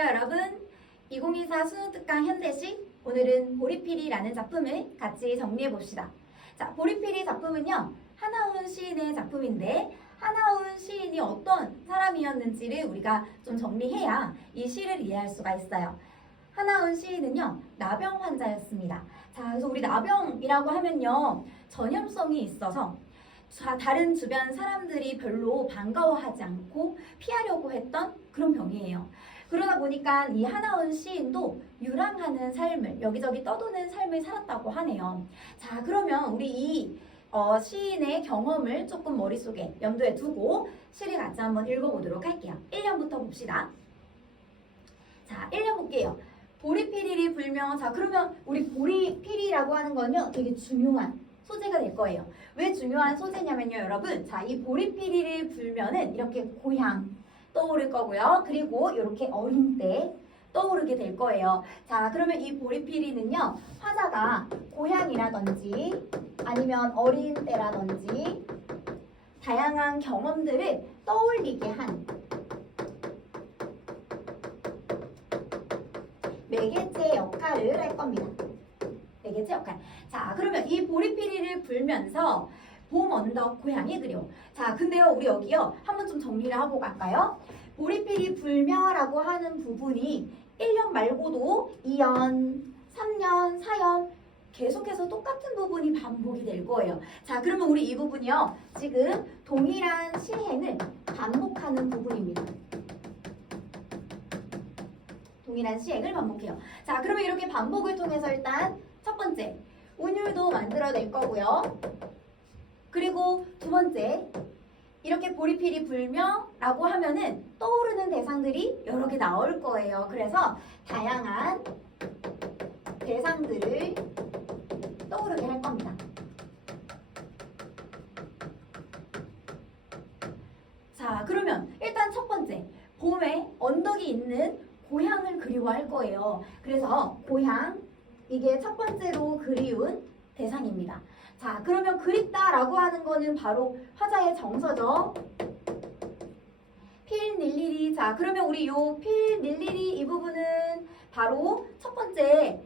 안녕하세요 여러분. 2024 수능특강 현대시 오늘은 보리필이라는 작품을 같이 정리해 봅시다. 자, 보리필이 작품은요 하나훈 시인의 작품인데 하나훈 시인이 어떤 사람이었는지를 우리가 좀 정리해야 이 시를 이해할 수가 있어요. 하나훈 시인은요 나병 환자였습니다. 자, 그래서 우리 나병이라고 하면요 전염성이 있어서 다른 주변 사람들이 별로 반가워하지 않고 피하려고 했던 그런 병이에요. 그러다 보니까 이 하나훈 시인도 유랑하는 삶을, 여기저기 떠도는 삶을 살았다고 하네요. 자, 그러면 우리 이 시인의 경험을 조금 머릿속에 염두에 두고 시를 같이 한번 읽어보도록 할게요. 1년부터 봅시다. 자, 1년 볼게요. 보리피리리 불면, 자, 그러면 우리 보리피리라고 하는 건요 되게 중요한 소재가 될 거예요. 왜 중요한 소재냐면요, 여러분. 자, 이 보리피리를 불면은 이렇게 고향 떠오를 거고요. 그리고 이렇게 어린 때 떠오르게 될 거예요. 자, 그러면 이 보리피리는요, 화자가 고향이라든지 아니면 어린 때라든지 다양한 경험들을 떠올리게 한 매개체 역할을 할 겁니다. 매개체 역할. 자, 그러면 이 보리피리를 불면서 봄 언덕 고향이 그리워. 자, 근데요 우리 여기요 한번 좀 정리를 하고 갈까요? 보리피리 불며라고 하는 부분이 1년 말고도 2년, 3년, 4년 계속해서 똑같은 부분이 반복이 될 거예요. 자, 그러면 우리 이 부분이요 지금 동일한 시행을 반복하는 부분입니다. 동일한 시행을 반복해요. 자, 그러면 이렇게 반복을 통해서 일단 첫 번째, 운율도 만들어낼 거고요. 그리고 두 번째, 이렇게 보리필이 불며라고 하면은 떠오르는 대상들이 여러 개 나올 거예요. 그래서 다양한 대상들을 떠오르게 할 겁니다. 자, 그러면 일단 첫 번째, 봄에 언덕이 있는 고향을 그리워할 거예요. 그래서 고향, 이게 첫 번째로 그리운 대상입니다. 자, 그러면 그립다라고 하는 거는 바로 화자의 정서죠. 필닐리리. 자, 그러면 우리 요 필닐리리 이 부분은 바로 첫 번째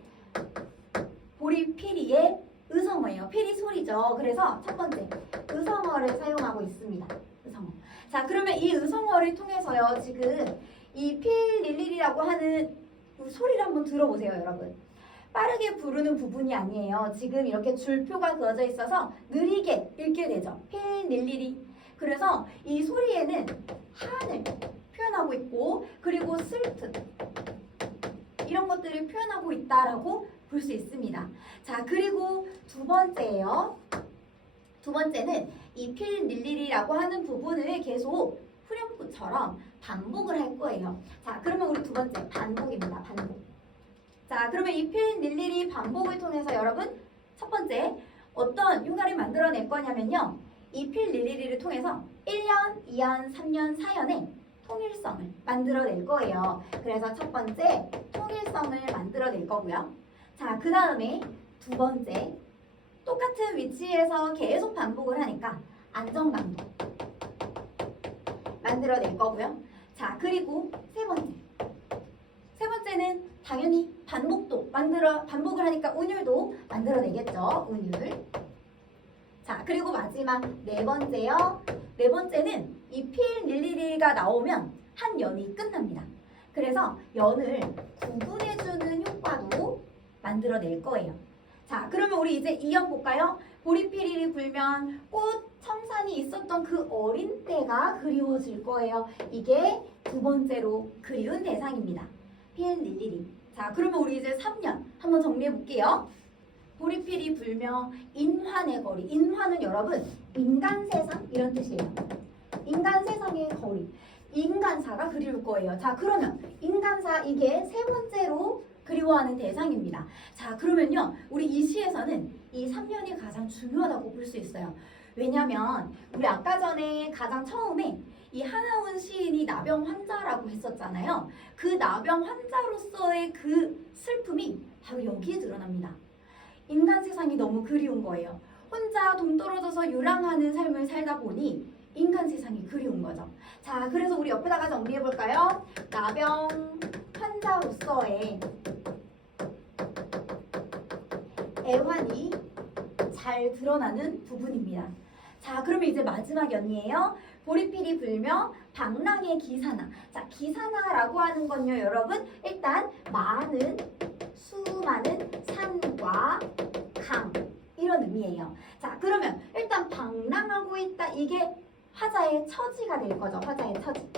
보리피리의 의성어예요. 피리 소리죠. 그래서 첫 번째 의성어를 사용하고 있습니다. 의성어. 자, 그러면 이 의성어를 통해서요. 지금 이 필닐리리라고 하는 소리를 한번 들어보세요, 여러분. 빠르게 부르는 부분이 아니에요. 지금 이렇게 줄표가 그어져 있어서 느리게 읽게 되죠. 필닐리리. 그래서 이 소리에는 한을 표현하고 있고 그리고 슬픔 이런 것들을 표현하고 있다라고 볼 수 있습니다. 자, 그리고 두 번째예요. 두 번째는 이 필닐리리라고 하는 부분을 계속 후렴구처럼 반복을 할 거예요. 자, 그러면 우리 두 번째 반복입니다. 반복. 자, 그러면 이 필닐리리 반복을 통해서 여러분 첫 번째 어떤 효과를 만들어낼 거냐면요. 이 필닐리리를 통해서 1년, 2년, 3년, 4년의 통일성을 만들어낼 거예요. 그래서 첫 번째 통일성을 만들어낼 거고요. 자, 그 다음에 두 번째 똑같은 위치에서 계속 반복을 하니까 안정감도 만들어낼 거고요. 자, 그리고 세 번째. 세 번째는 당연히 반복을 하니까 운율도 만들어내겠죠. 운율. 자, 그리고 마지막 네 번째요. 네 번째는 이 필닐리리가 나오면 한 연이 끝납니다. 그래서 연을 구분해주는 효과도 만들어낼 거예요. 자, 그러면 우리 이제 2연 볼까요? 보리피리리 불면 꽃, 청산이 있었던 그 어린 때가 그리워질 거예요. 이게 두 번째로 그리운 대상입니다. 필닐리리. 자, 그러면 우리 이제 3년 한번 정리해 볼게요. 보리필이 불며 인환의 거리. 인환은 여러분 인간 세상 이런 뜻이에요. 인간 세상의 거리. 인간사가 그리울 거예요. 자, 그러면 인간사 이게 세 번째로 그리워하는 대상입니다. 자, 그러면요 우리 이 시에서는 이 3년이 가장 중요하다고 볼 수 있어요. 왜냐면 우리 아까 전에 가장 처음에 이 하나훈 시인이 나병 환자라고 했었잖아요. 그 나병 환자로서의 그 슬픔이 바로 여기에 드러납니다. 인간 세상이 너무 그리운 거예요. 혼자 동떨어져서 유랑하는 삶을 살다 보니 인간 세상이 그리운 거죠. 자, 그래서 우리 옆에다가 정리해 볼까요? 나병 환자로서의 애환이 잘 드러나는 부분입니다. 자, 그러면 이제 마지막 연이에요. 보리필이 불며 방랑의 기사나. 자, 기사나라고 하는 건요, 여러분, 일단 수많은 산과 강 이런 의미예요. 자, 그러면 일단 방랑하고 있다. 이게 화자의 처지가 될 거죠. 화자의 처지.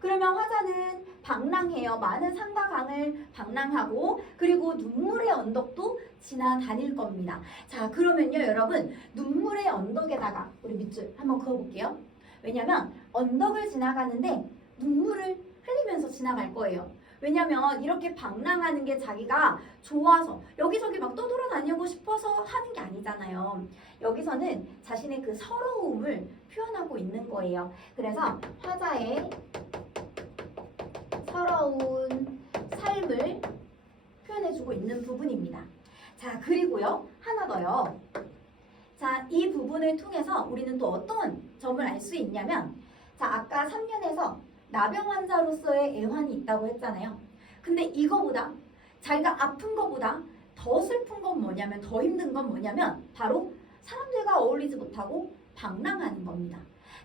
그러면 화자는 방랑해요. 많은 산과 강을 방랑하고 그리고 눈물의 언덕도 지나다닐 겁니다. 자, 그러면요, 여러분, 눈물의 언덕에다가 우리 밑줄 한번 그어볼게요. 왜냐면 언덕을 지나가는데 눈물을 흘리면서 지나갈 거예요. 왜냐면 이렇게 방랑하는 게 자기가 좋아서 여기저기 막 떠돌아다니고 싶어서 하는 게 아니잖아요. 여기서는 자신의 그 서러움을 표현하고 있는 거예요. 그래서 화자의 서러운 삶을 표현해주고 있는 부분입니다. 자, 그리고요, 하나 더요. 자, 이 부분을 통해서 우리는 또 어떤 점을 알 수 있냐면, 자, 아까 3년에서 나병 환자로서의 애환이 있다고 했잖아요. 근데 이거보다, 자기가 아픈 거보다 더 슬픈 건 뭐냐면, 더 힘든 건 뭐냐면 바로 사람들과 어울리지 못하고 방랑하는 겁니다.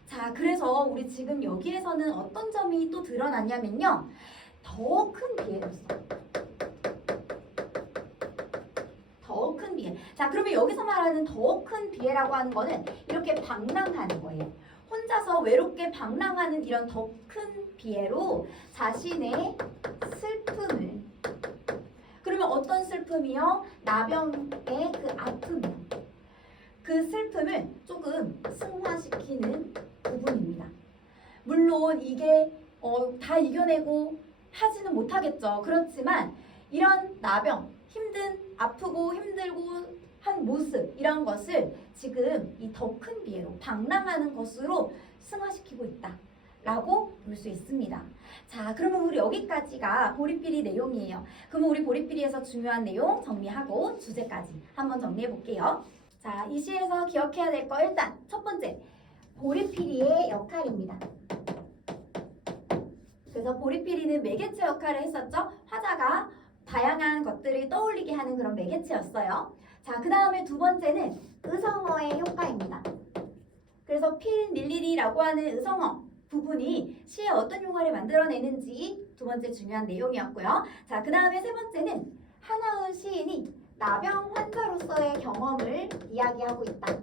자, 그래서 우리 지금 여기에서는 어떤 점이 또 드러났냐면요, 더 큰 비애로서, 더 큰 비애. 자, 그러면 여기서 말하는 더 큰 비애라고 하는 거는 이렇게 방랑하는 거예요. 혼자서 외롭게 방랑하는 이런 더 큰 비애로 자신의 슬픔을, 그러면 어떤 슬픔이요? 나병의 그 아픔이요. 그 슬픔을 조금 승화시키는 부분입니다. 물론 이게 다 이겨내고 하지는 못하겠죠. 그렇지만 이런 나병, 아프고 힘들고 한 모습, 이런 것을 지금 이 더 큰 비애로 방랑하는 것으로 승화시키고 있다 라고 볼 수 있습니다. 자, 그러면 우리 여기까지가 보리필이 내용이에요. 그러면 우리 보리필이에서 중요한 내용 정리하고 주제까지 한번 정리해 볼게요. 자, 이 시에서 기억해야 될 거, 일단 첫 번째, 보리필이의 역할입니다. 그래서 보리필이는 매개체 역할을 했었죠. 화자가 다양한 것들을 떠올리게 하는 그런 매개체였어요. 자, 그 다음에 두 번째는 의성어의 효과입니다. 그래서 필밀리리라고 하는 의성어 부분이 시에 어떤 효과를 만들어내는지 두 번째 중요한 내용이었고요. 자, 그 다음에 세 번째는 한하운 시인이 나병 환자로서의 경험을 이야기하고 있다.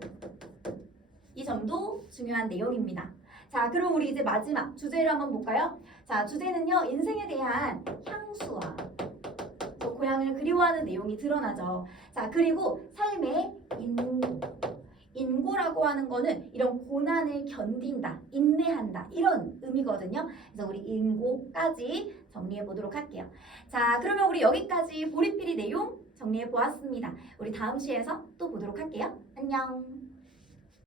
이 점도 중요한 내용입니다. 자, 그럼 우리 이제 마지막 주제를 한번 볼까요? 자, 주제는요, 인생에 대한 향수와 고향을 그리워하는 내용이 드러나죠. 자, 그리고 삶의 인고. 인고라고 하는 거는 이런 고난을 견딘다, 인내한다, 이런 의미거든요. 그래서 우리 인고까지 정리해 보도록 할게요. 자, 그러면 우리 여기까지 보리필이 내용 정리해 보았습니다. 우리 다음 시에서 또 보도록 할게요. 안녕.